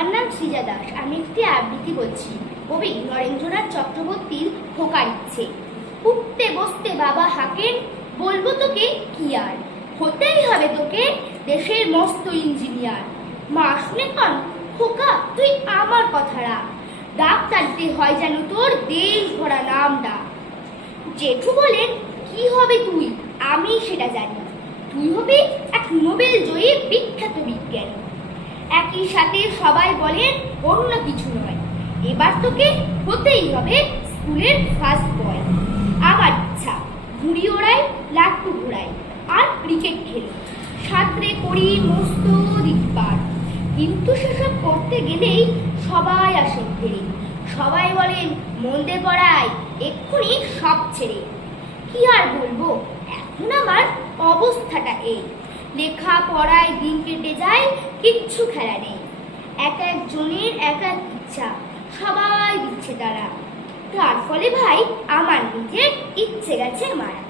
আমার নাম সৃজা দাস। আমি একটি আবৃত্তি বলছি। কবি নরেন্দ্রনাথ চক্রবর্তীর খোকার ইচ্ছে। উঠতে বসতে বাবা হাঁকেন, বলবো তোকে কি আর, হতেই হবে তোকে দেশের মস্ত ইঞ্জিনিয়ার। মা শুনে কন, খোকা তুই আমার কথা রাখ, ডাক্তারিতে হয় যেন তোর দেশ ভরা নাম ডাক। জেঠু বলেন, কি হবে তুই? আমি সেটা জানি, তুই হবি এক নোবেল জয়ী বিখ্যাত বিজ্ঞানী। একই সাথে সবাই বলেন অন্য কিছু নয়, এবার তোকে হতেই হবে স্কুলের ফার্স্ট বয়। আমার ইচ্ছা ঘুড়ি ওড়াই, লাট্টু ঘোড়াই আর ক্রিকেট খেলি, সাঁতরে করি মস্ত দিকবার। কিন্তু সেসব করতে গেলেই সবাই আসেন ফেরে, সবাই বলেন মন দে পড়ায়, এক্ষুনি সব ছেড়ে। কি আর বলবো, এখন আমার অবস্থাটা এই, লেখা পড়ায় দিন কেটে যায়, কিচ্ছু খেলা নেই। এক একজনের এক এক ইচ্ছা, সবাই দিচ্ছে তারা, তার ফলে ভাই আমার নিজের ইচ্ছে গেছে মারা।